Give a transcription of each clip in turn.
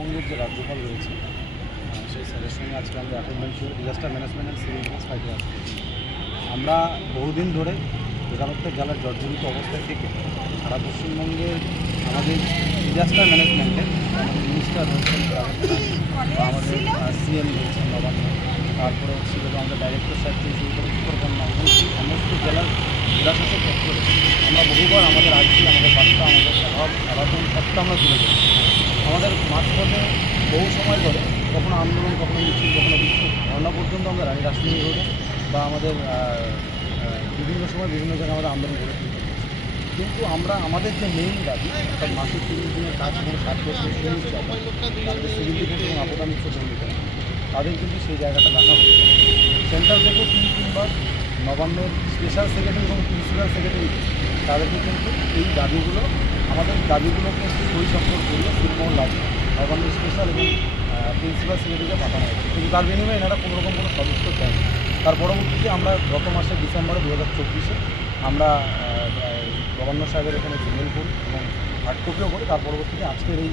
পশ্চিমবঙ্গের যে রাজ্যপাল রয়েছে সেই স্যারের সঙ্গে আজকে আমরা অ্যাপয়েন্টমেন্ট ছিল disaster management and civil defence fighter আসছি। আমরা বহুদিন ধরে প্রধানমন্ত্রী জেলার জর্জরিত অবস্থায় থেকে সারা পশ্চিমবঙ্গের আমাদের ডিজাস্টার ম্যানেজমেন্টের আমাদের মিনিস্টার রয়েছেন বা আমাদের সিএম রয়েছেন নবান্ন, তারপরে ছিল আমাদের ডাইরেক্টর সাহেব থেকে শুরু করে উত্তরবঙ্গ এবং সমস্ত জেলার জেলাশাসক ক্ষেত্রে আমরা বহুবার আমাদের আর্জি আমাদের বার্তা আমাদের আবেদন সবটা আমরা তুলে ধরি। আমাদের মাঝপথে বহু সময় ধরে কখনো আন্দোলন, কখনো মিছিল, কখনো বিক্ষোভ, ধর্ণা পর্যন্ত আমরা রানী রাষ্ট্রীয় রোডে বা আমাদের বিভিন্ন সময় বিভিন্ন জায়গায় আমাদের আন্দোলন করে তুলতে হচ্ছে। কিন্তু আমরা আমাদের যে মেইন দাবি অর্থাৎ মাসিক 30 দিনের কাজ এবং 7 বছরের সুযোগ আমাদের সিভিল ডিফেন্স এবং আপদা মিত্র কর্মীরা তাদের কিন্তু সেই জায়গাটা দেখা হচ্ছে। সেন্ট্রাল থেকেও 3-3বার নবান্নের স্পেশাল সেক্রেটারি এবং প্রিন্সিপাল সেক্রেটারি তাদেরকে কিন্তু এই দাবিগুলো আমাদের দাবিগুলোকে একটু পরিসম্পন্ন করলে শিবমোহন লাভ নবান্নের স্পেশাল এবং প্রিন্সিপাল সেক্রেটারিকে পাঠানো হয়েছে, কিন্তু তার বিনিময়ে এনারা কোনোরকম কোনো সদস্য দেন। তার পরবর্তীতে আমরা গত মাসের ডিসেম্বরে 2024 আমরা গভর্নর সাহেবের এখানে জিমেল করি এবং হার্ড কপিও করি। তার পরবর্তীতে আজকের এই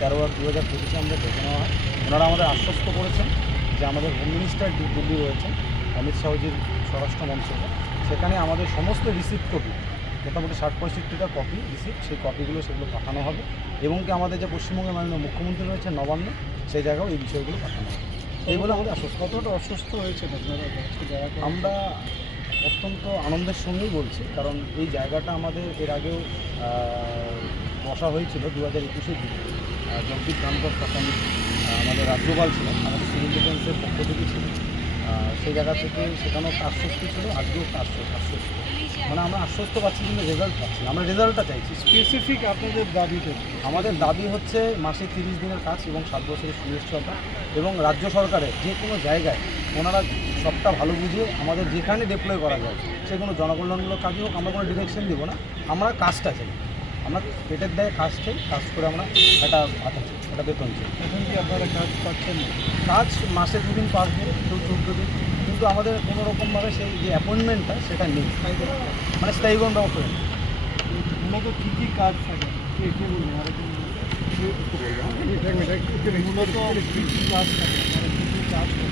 13/8/2025 আমরা দেখে নেওয়া হয়। ওনারা আমাদের আশ্বস্ত করেছেন যে আমাদের হোম মিনিস্টার দিল্লি রয়েছেন অমিত শাহজির স্বরাষ্ট্র মন্ত্রকে, সেখানে আমাদের সমস্ত রিসিপ্ট কপি মোটামুটি 60-65টা কপি রিসিপ্ট, সেই কপিগুলো সেগুলো পাঠানো হবে এবং কি আমাদের যে পশ্চিমবঙ্গের মাননীয় মুখ্যমন্ত্রী রয়েছেন নবান্ন, সেই জায়গাও এই বিষয়গুলো পাঠানো হবে। এইগুলো আমাদের আশ্বস্ত। কতটা অসুস্থ হয়েছে আমরা অত্যন্ত আনন্দের সঙ্গেই বলছি, কারণ এই জায়গাটা আমাদের এর আগেও বসা হয়েছিল 2021-এর দিকে। জগদীপ ধনকর তখন আমাদের রাজ্যপাল ছিলেন, আমাদের সিভিল ডিফেন্সের পক্ষ থেকে ছিল। সেই জায়গা থেকে সেখানেও আশ্বস্তি ছিল, আজকেও আশ্বস্ত মানে আমরা আশ্বস্ত পাচ্ছি কিন্তু রেজাল্ট পাচ্ছি না। আমরা রেজাল্টটা চাইছি। স্পেসিফিক আপনাদের দাবিতে আমাদের দাবি হচ্ছে মাসে 30 দিনের কাজ এবং 7 বছরের সুনিশ্চয়তা এবং রাজ্য সরকারের যে কোনো জায়গায় ওনারা সবটা ভালো বুঝে আমাদের যেখানে ডিপ্লয় করা যায় সে কোনো জনকল্যাণমূলক কাজই হোক, আমরা কোনো ডিরেকশন দেবো না, আমরা কাজটা চাই। আমরা পেটের দায়ে কাজ চাই, কাজ করে আমরা একটা ভাতা চাই, একটা বেতন চাই। এখন কি আপনারা কাজ পাচ্ছেন? কাজ মাসে 2 দিন পাস করে, কেউ 14 দিন, কিন্তু আমাদের কোনো রকমভাবে সেই যে অ্যাপয়েন্টমেন্টটা সেটা নেই, মানে স্থায়ীকরণ ব্যবস্থা নেই। মূলত কী কী কাজ থাকে কে বলবেন? মূলত কী কী কাজ থাকে, মানে কী কী কাজ করে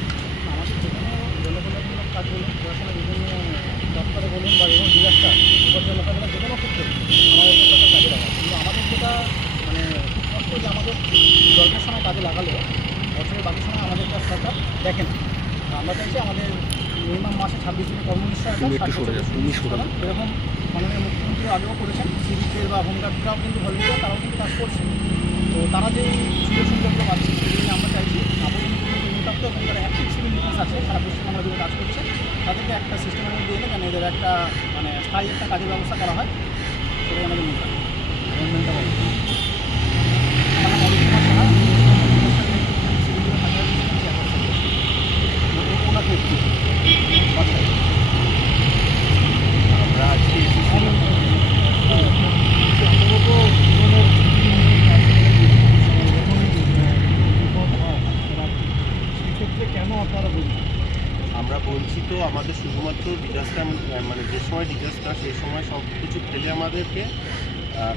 আমাদের যেখানে জনকল্যাণমূলক কাজ বলুন, পড়াশোনা বিভিন্ন দপ্তরে বলুন বা এবং ডিজাস্টার বিপর্যয় মোকাবিলা যে কোনো ক্ষেত্রে আমাদের একটা কাজে লাগায়। কিন্তু আমাদের যেটা মানে কষ্ট যে আমাদের দরকার সময় কাজে লাগালেও বছরের বাকি সময় আমাদের কাজ সরকার দেখেন। আমরা চাইছি আমাদের মিনিমাম মাসে 26 দিনের কর্মনিষ্ঠা এরকম মাননীয় মুখ্যমন্ত্রী আগেও করেছেন। সিভিকের বা হোমগার্ডরাও কিন্তু ভলেন্টিয়ার, তারাও কিন্তু কাজ করছেন। তো তারা যে সুযোগ সুবিধাগুলো পাচ্ছে সেগুলো আমরা চাইছি আবেদন নিতান্ত এবং যারা অ্যাক্টিভ সিভিল ডিফেন্স আছে সারা পশ্চিমবঙ্গের জন্য কাজ করছে তাদেরকে একটা সিস্টেমের মধ্যে এনে যেন এদের একটা মানে স্থায়ী একটা কাজের ব্যবস্থা করা হয়, সেটাই আমাদের মূল কাজ। আমরা আজকে কেন আপনারা বলছেন? আমরা বলছি তো আমাদের শুধুমাত্র ডিজাস্টার মানে যে সময় ডিজাস্টার সেই সময় সব কিছু ফেলে আমাদেরকে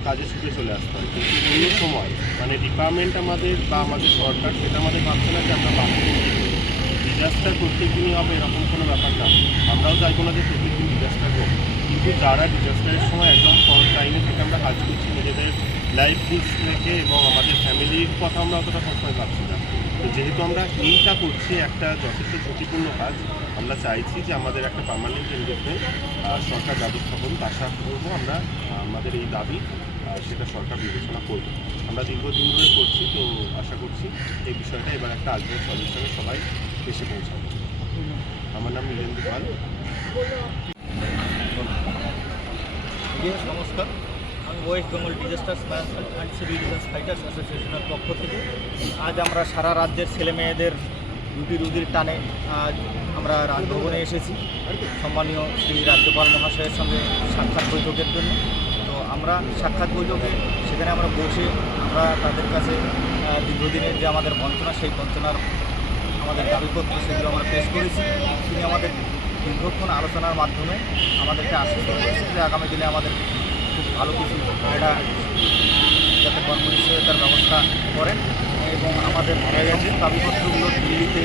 কাজে ছুটে চলে আসতে হয়, কিন্তু অন্য সময় মানে ডিপার্টমেন্ট আমাদের বা আমাদের সরকার সেটা আমাদের ভাবছে না যে আমরা ডিজাস্টার প্রত্যেক দিনই হবে এরকম কোনো ব্যাপার না। আমরাও চাইবো না যে প্রত্যেক দিন ডিজাস্টার হোক, কিন্তু যারা ডিজাস্টারের সময় একদম ফ্রন্ট লাইনে থেকে আমরা কাজ করছি নিজেদের লাইফ রিস্ক রেখে এবং আমাদের ফ্যামিলির কথা আমরা অতটা সবসময় ভাবছি না। তো যেহেতু আমরা এইটা করছি একটা যথেষ্ট ঝুঁকিপূর্ণ কাজ, আমরা চাইছি যে আমাদের একটা পার্মানেন্ট এনগেজমেন্ট সরকার ব্যবস্থা করুক। আশা করবো আমরা আমাদের এই দাবি সেটা সরকার বিবেচনা করবে। আমরা দীর্ঘদিন ধরে করছি, তো আশা করছি এই বিষয়টা এবার একটা আলটিমেট সলিউশনে সবাই এসে পৌঁছাবে। আমার নাম নীলেন্দু পাল। নমস্কার, আমি West Bengal disaster management and civil defence fighters অ্যাসোসিয়েশনের পক্ষ থেকে আজ আমরা সারা রাজ্যের ছেলেমেয়েদের রুটির টানে আজ আমরা রাজভবনে এসেছি সম্মানীয় শ্রী রাজ্যপাল মহাশয়ের সঙ্গে সাক্ষাৎ বৈঠকের জন্য। তো আমরা সাক্ষাৎ বৈঠকে সেখানে আমরা বসে আমরা তাদের কাছে দীর্ঘদিনের যে আমাদের বঞ্চনা, সেই বঞ্চনার আমাদের দাবিপত্র সেগুলো আমরা পেশ করেছি। তিনি আমাদের দীর্ঘক্ষণ আলোচনার মাধ্যমে আমাদেরকে আশ্বস্ত করেছেন যে আগামী দিনে আমাদের খুব ভালো কিছু এটা যাতে কর্মনিশ্চয়তার ব্যবস্থা করেন এবং আমাদের দাবিপত্রগুলো দিল্লিতে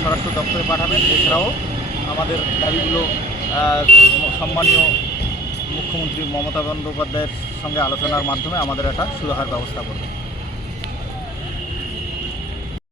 স্বরাষ্ট্র দপ্তরে পাঠাবেন। এছাড়াও আমাদের দাবিগুলো সম্মানীয় মুখ্যমন্ত্রী মমতা বন্দ্যোপাধ্যায়ের সঙ্গে আলোচনার মাধ্যমে আমাদের একটা সুরাহার ব্যবস্থা করবেন।